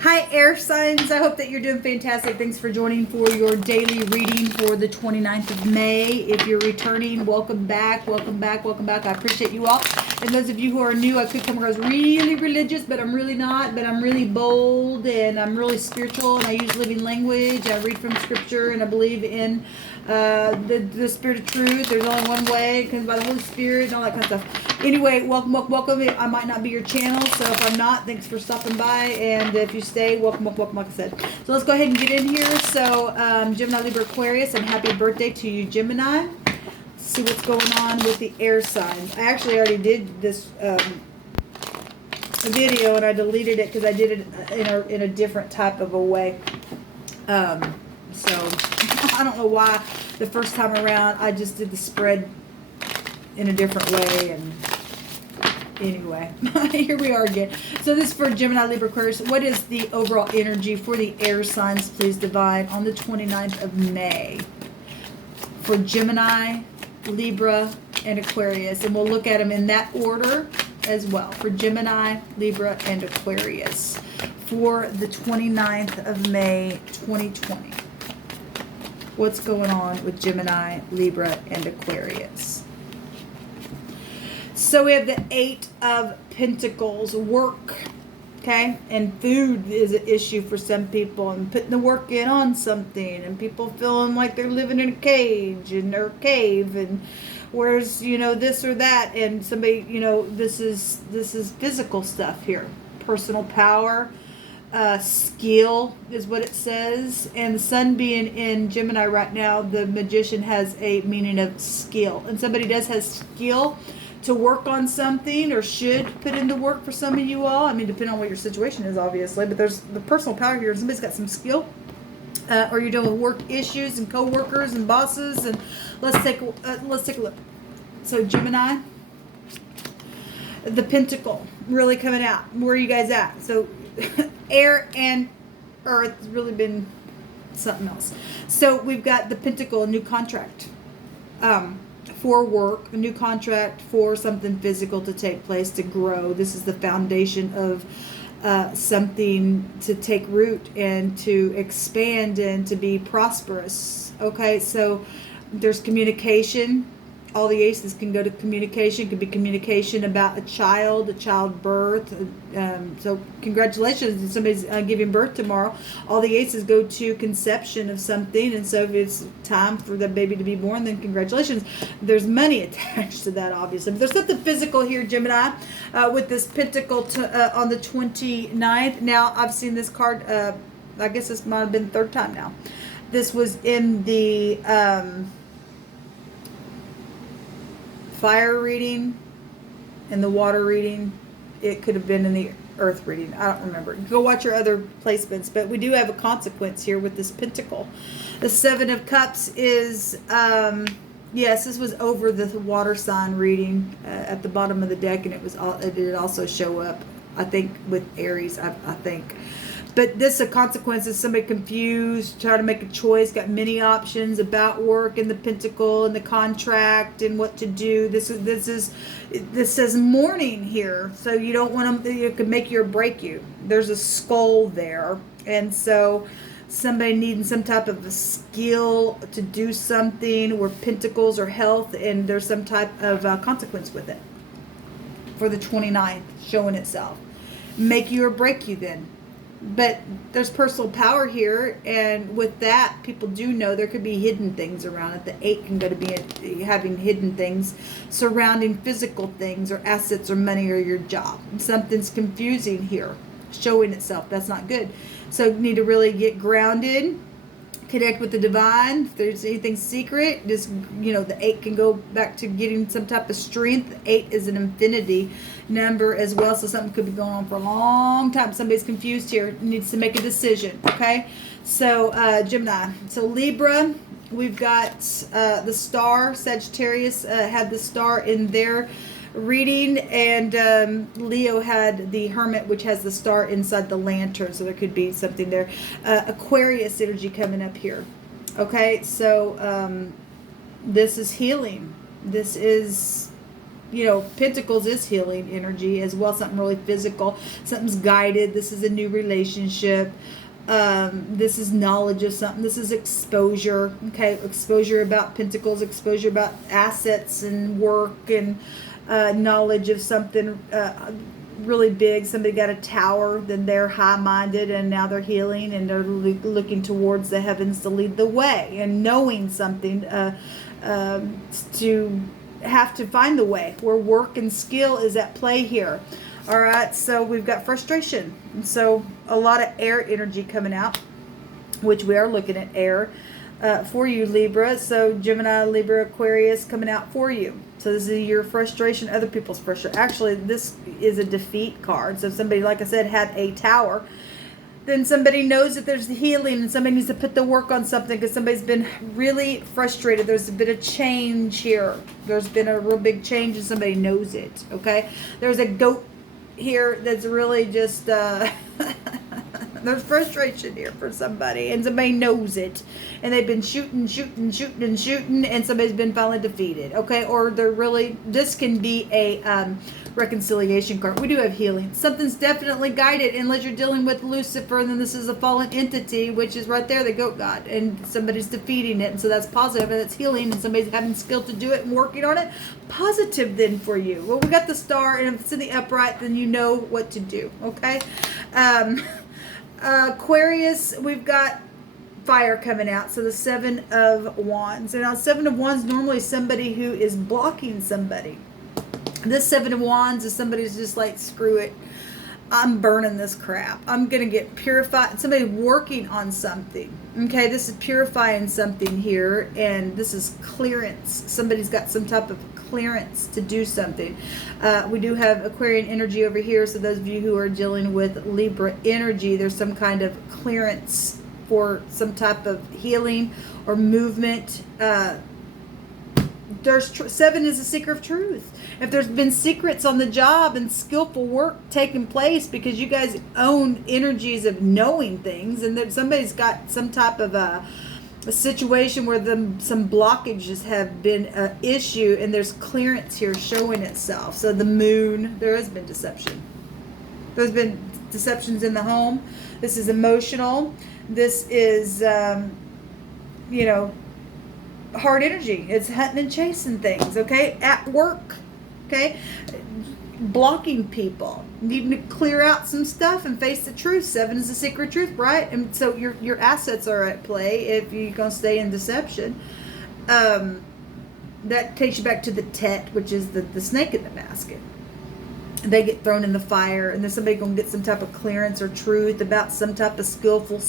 Hi, air signs. I hope that you're doing fantastic. Thanks for joining for your daily reading for the 29th of May. If you're returning, welcome back, welcome back, welcome back. I appreciate you all. And those of you who are new, I could come across really religious, but I'm really not. But I'm really bold and I'm really spiritual and I use living language. I read from scripture and I believe in the spirit of truth. There's only one way. It comes by the Holy Spirit and all that kind of stuff. Anyway, welcome. I might not be your channel, so if I'm not, thanks for stopping by. And if you stay, welcome, like I said. So let's go ahead and get in here. So Gemini, Libra, Aquarius, and happy birthday to you, Gemini. Let's see what's going on with the air signs. I actually already did this video and I deleted it because I did it in a different type of a way. So I don't know why the first time around I just did the spread in a different way, and anyway, here we are again. So this is for Gemini, Libra, Aquarius. What is the overall energy for the air signs, please, divine, on the 29th of May for Gemini, Libra, and Aquarius? And we'll look at them in that order as well for Gemini, Libra, and Aquarius for the 29th of May 2020. What's going on with Gemini, Libra, and Aquarius? So we have the Eight of Pentacles, work, okay? And food is an issue for some people, and putting the work in on something, and people feeling like they're living in a cage, in their cave, and where's, this or that, and somebody, this is physical stuff here. Personal power, skill is what it says. And the sun being in Gemini right now, the Magician has a meaning of skill. And somebody does have skill to work on something, or should put in the work for some of you all. I mean, depending on what your situation is, obviously, but there's the personal power here. Somebody's got some skill, or you're dealing with work issues and co-workers and bosses. And let's take a look. So Gemini, the Pentacle really coming out. Where are you guys at? So air and earth has really been something else. So we've got the Pentacle, a new contract. For work, a new contract for something physical to take place, to grow. This is the foundation of something to take root and to expand and to be prosperous. Okay, so there's communication. All the aces can go to communication. It could be communication about a childbirth. So congratulations if somebody's giving birth tomorrow. All the aces go to conception of something. And so if it's time for the baby to be born, then congratulations. There's money attached to that, obviously. But there's something physical here, Gemini, with this Pentacle on the 29th. Now, I've seen this card, I guess this might have been the third time now. This was in the fire reading and the water reading. It could have been in the earth reading. I don't remember. Go watch your other placements. But we do have a consequence here with this Pentacle. The Seven of Cups is, yes, this was over the water sign reading at the bottom of the deck, and it did also show up, I think, with Aries, I think. But this is a consequence of somebody confused, trying to make a choice, got many options about work and the Pentacle and the contract and what to do. This says mourning here, so you don't want them. It could make you or break you. There's a skull there, and so somebody needing some type of a skill to do something, or Pentacles or health, and there's some type of consequence with it for the 29th showing itself. Make you or break you then. But there's personal power here, and with that, people do know there could be hidden things around it. The 8 can go to be having hidden things surrounding physical things or assets or money or your job. Something's confusing here, showing itself. That's not good. So you need to really get grounded, connect with the divine. If there's anything secret, just, the 8 can go back to getting some type of strength. 8 is an infinity number as well, so something could be going on for a long time. Somebody's confused here, needs to make a decision. Okay, so Gemini. So Libra, we've got the star. Sagittarius had the star in their reading, and Leo had the Hermit, which has the star inside the lantern, so there could be something there. Aquarius energy coming up here. Okay, so this is healing. This is Pentacles is healing energy as well, something really physical, something's guided. This is a new relationship. This is knowledge of something. This is exposure. Okay, exposure about Pentacles, exposure about assets and work and knowledge of something really big. Somebody got a tower, then they're high-minded, and now they're healing, and they're looking towards the heavens to lead the way, and knowing something to have to find the way, where work and skill is at play here. All right, so we've got frustration, and so a lot of air energy coming out, which we are looking at air for you, Libra. So Gemini, Libra, Aquarius coming out for you. So this is your frustration, other people's frustration. Actually, this is a defeat card. So if somebody, like I said, had a tower, then somebody knows that there's the healing, and somebody needs to put the work on something because somebody's been really frustrated. There's a bit of change here. There's been a real big change, and somebody knows it, okay? There's a goat here that's really just... there's frustration here for somebody, and somebody knows it, and they've been shooting, and somebody's been finally defeated, okay? Or they're really, this can be a reconciliation card. We do have healing. Something's definitely guided, unless you're dealing with Lucifer, and then this is a fallen entity, which is right there, the goat god, and somebody's defeating it, and so that's positive, and that's healing, and somebody's having skill to do it and working on it. Positive then for you. Well, we got the star, and if it's in the upright, then you know what to do, okay? Aquarius, we've got fire coming out. So the 7 of Wands. And now 7 of Wands normally somebody who is blocking somebody. This 7 of Wands is somebody who's just like, screw it, I'm burning this crap. I'm going to get purified. Somebody working on something. Okay, this is purifying something here. And this is clearance. Somebody's got some type of clearance to do something. We do have Aquarian energy over here. So those of you who are dealing with Libra energy, there's some kind of clearance for some type of healing or movement. There's 7 is a seeker of truth. If there's been secrets on the job and skillful work taking place because you guys own energies of knowing things, and that somebody's got some type of a situation where some blockages have been an issue, and there's clearance here showing itself. So the moon, there has been deception. There's been deceptions in the home. This is emotional. This is, hard energy. It's hunting and chasing things, okay? At work, okay? Blocking people. Needing to clear out some stuff and face the truth. 7 is the secret truth, right? And so your assets are at play if you're going to stay in deception. That takes you back to the Tet, which is the snake in the basket. They get thrown in the fire, and then somebody going to get some type of clearance or truth about some type of skillful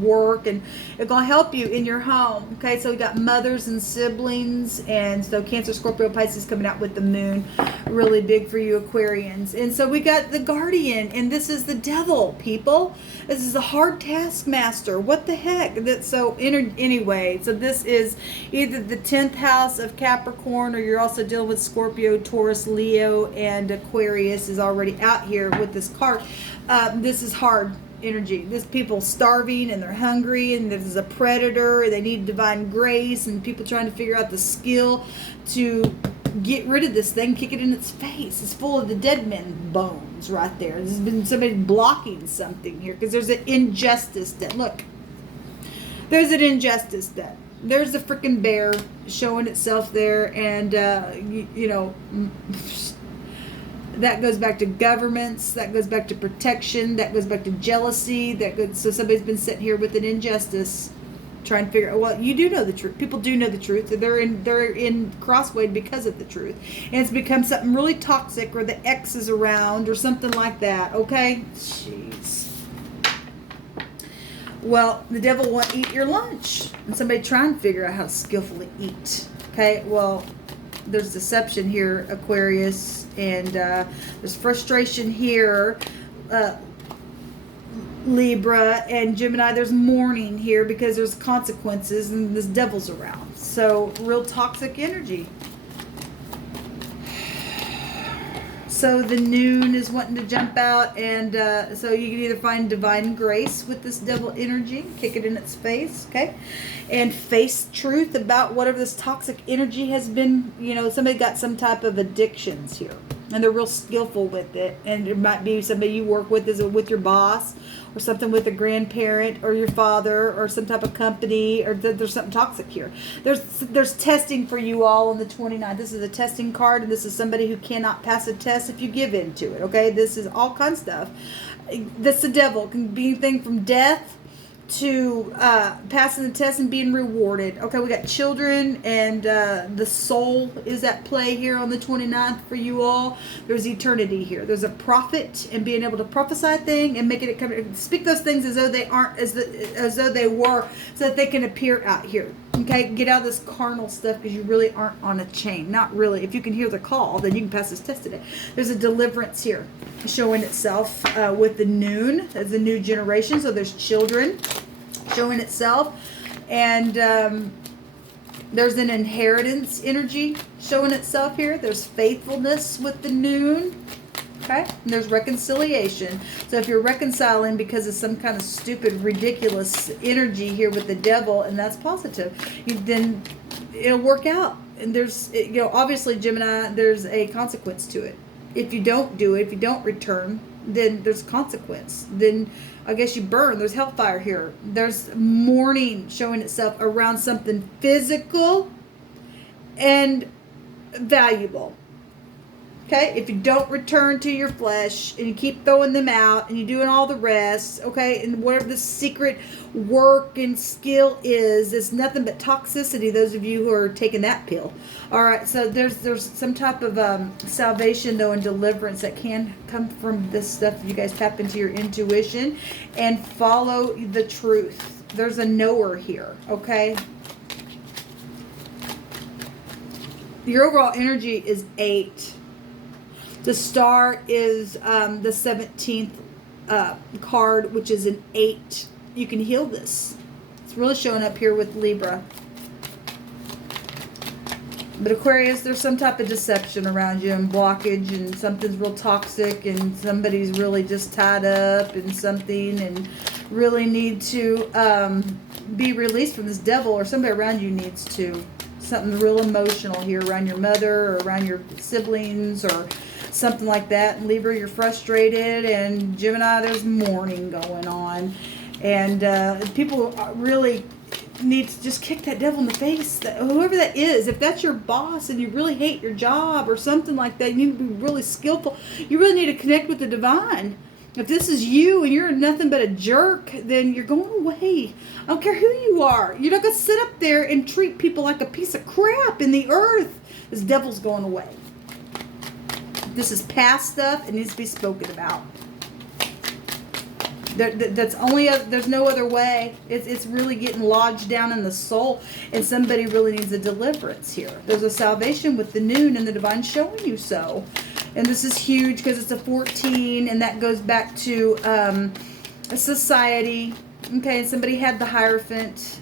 work, and it's going to help you in your home. Okay, so we got mothers and siblings, and so Cancer, Scorpio, Pisces coming out with the moon, really big for you Aquarians. And so we got the Guardian, and this is the devil, people. This is a hard taskmaster. What the heck? Anyway, so this is either the 10th house of Capricorn, or you're also dealing with Scorpio, Taurus, Leo, and Aquarius is already out here with this card. This is hard energy. This people starving, and they're hungry, and this is a predator. They need divine grace, and people trying to figure out the skill to get rid of this thing, kick it in its face. It's full of the dead men bones right there. There's been somebody blocking something here because there's an injustice that, look, there's an injustice that, there's the freaking bear showing itself there, and that goes back to governments, that goes back to protection, that goes back to jealousy, so somebody's been sitting here with an injustice trying to figure out, well, you do know the truth. People do know the truth. They're in crossway because of the truth. And it's become something really toxic, or the ex is around or something like that, okay? Jeez. Well, the devil won't eat your lunch. And somebody trying to figure out how to skillfully eat. Okay, well, there's deception here, Aquarius, and there's frustration here, Libra, and Gemini. There's mourning here because there's consequences, and this devil's around. So real toxic energy. So the noon is wanting to jump out, and so you can either find divine grace with this devil energy, kick it in its face, okay, and face truth about whatever this toxic energy has been. You know, somebody got some type of addictions here, and they're real skillful with it, and it might be somebody you work with, with your boss, or something with a grandparent or your father, or some type of company, or there's something toxic here. There's testing for you all on the 29th. This is a testing card, and this is somebody who cannot pass a test if you give in to it, okay? This is all kinds of stuff. That's the devil. It can be anything from death to passing the test and being rewarded. Okay, we got children, and the soul is at play here on the 29th for you all. There's eternity here. There's a prophet, and being able to prophesy a thing and making it come, speak those things as though they aren't, as though they were, so that they can appear out here. Okay, get out of this carnal stuff, because you really aren't on a chain. Not really. If you can hear the call, then you can pass this test today. There's a deliverance here showing itself with the noon as the new generation. So there's children showing itself, and there's an inheritance energy showing itself here. There's faithfulness with the noon. Okay, and there's reconciliation. So if you're reconciling because of some kind of stupid, ridiculous energy here with the devil, and that's positive, then it'll work out. And there's, you know, obviously, Gemini, there's a consequence to it. If you don't do it, if you don't return, then there's consequence. Then I guess you burn. There's hellfire here. There's mourning showing itself around something physical and valuable. Okay, if you don't return to your flesh, and you keep throwing them out, and you're doing all the rest, okay, and whatever the secret work and skill is, it's nothing but toxicity, those of you who are taking that pill. All right, so there's some type of salvation, though, and deliverance that can come from this stuff if you guys tap into your intuition and follow the truth. There's a knower here, okay? Your overall energy is 8. The star is the 17th card, which is an 8. You can heal this. It's really showing up here with Libra. But Aquarius, there's some type of deception around you and blockage, and something's real toxic, and somebody's really just tied up in something and really need to be released from this devil, or somebody around you needs to. Something real emotional here around your mother or around your siblings or something like that. And Libra, you're frustrated, and Gemini, there's mourning going on, and people really need to just kick that devil in the face. Whoever that is, if that's your boss and you really hate your job or something like that, you need to be really skillful. You really need to connect with the divine. If this is you and you're nothing but a jerk, then you're going away. I don't care who you are. You're not going to sit up there and treat people like a piece of crap in the earth. This devil's going away. This is past stuff. It needs to be spoken about. There's no other way. It's really getting lodged down in the soul, and somebody really needs a deliverance here. There's a salvation with the noon, and the divine showing you so. And this is huge because it's a 14, and that goes back to a society. Okay, and somebody had the Hierophant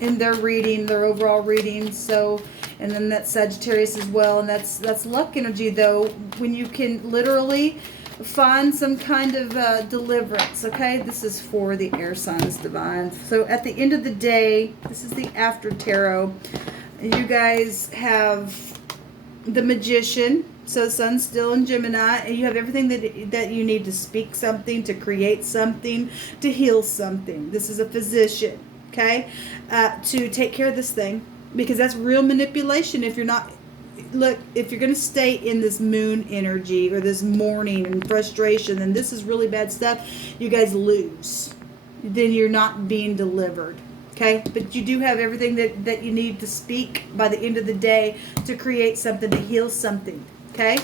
in their reading, their overall reading. So, and then that's Sagittarius as well, and that's luck energy, though, when you can literally find some kind of deliverance. Okay, this is for the air signs, divine. So at the end of the day, this is the after tarot. You guys have the Magician. So Sun's still in Gemini, and you have everything that you need to speak something, to create something, to heal something. This is a physician, okay, to take care of this thing, because that's real manipulation. If you're not, look, if you're going to stay in this moon energy or this mourning and frustration, then this is really bad stuff. You guys lose. Then you're not being delivered. Okay, but you do have everything that you need to speak by the end of the day to create something, to heal something. Okay,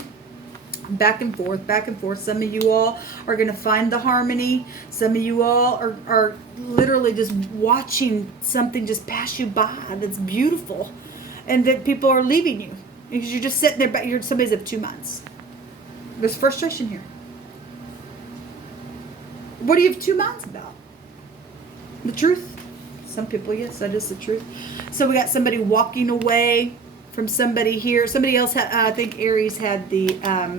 back and forth, back and forth. Some of you all are going to find the harmony. Some of you all are literally just watching something just pass you by that's beautiful, and that people are leaving you because you're just sitting there, but you're somebody's of 2 months. There's frustration here. What do you have 2 months about? The truth? Some people, yes, that is the truth. So we got somebody walking away from somebody here. Somebody else had, I think Aries had the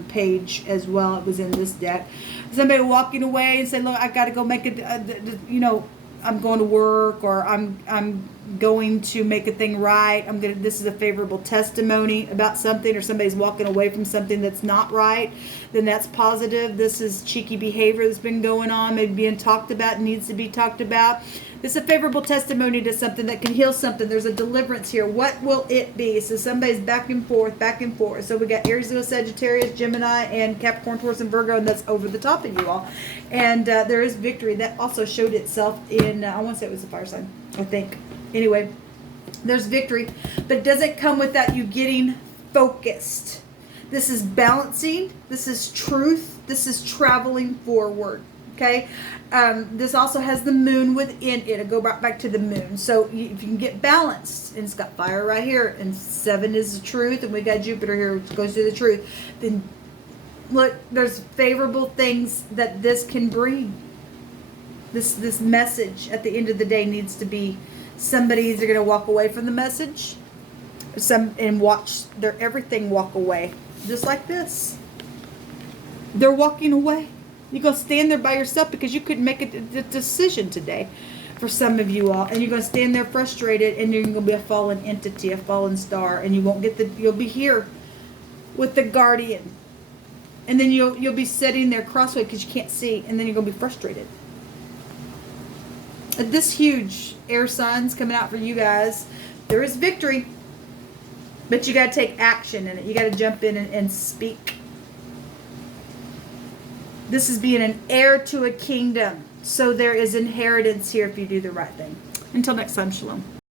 page as well. It was in this deck. Somebody walking away and saying, look, I got to go make it, you know, I'm going to work, or I'm going to make a thing right. This is a favorable testimony about something, or somebody's walking away from something that's not right. Then that's positive. This is cheeky behavior that's been going on, maybe being talked about, needs to be talked about. This is a favorable testimony to something that can heal something. There's a deliverance here. What will it be? So somebody's back and forth, back and forth. So we got Aries, Leo, Sagittarius, Gemini, and Capricorn, Taurus, and Virgo, and that's over the top of you all. And there is victory. That also showed itself in, I want to say it was a fire sign, I think. Anyway, there's victory. But it doesn't come without you getting focused. This is balancing. This is truth. This is traveling forward. Okay, this also has the moon within it. It'll go back to the moon. So if you can get balanced, and it's got fire right here, and 7 is the truth, and we got Jupiter here, which goes to the truth, then look, there's favorable things that this can bring. This message at the end of the day needs to be, somebody's either going to walk away from the message, and watch their everything walk away, just like this. They're walking away. You're going to stand there by yourself because you couldn't make a decision today for some of you all. And you're going to stand there frustrated, and you're going to be a fallen entity, a fallen star. And you won't get you'll be here with the guardian. And then you'll be sitting there crossway because you can't see. And then you're going to be frustrated. This huge air signs coming out for you guys. There is victory. But you got to take action in it. You got to jump in and speak. This is being an heir to a kingdom. So there is inheritance here if you do the right thing. Until next time, shalom.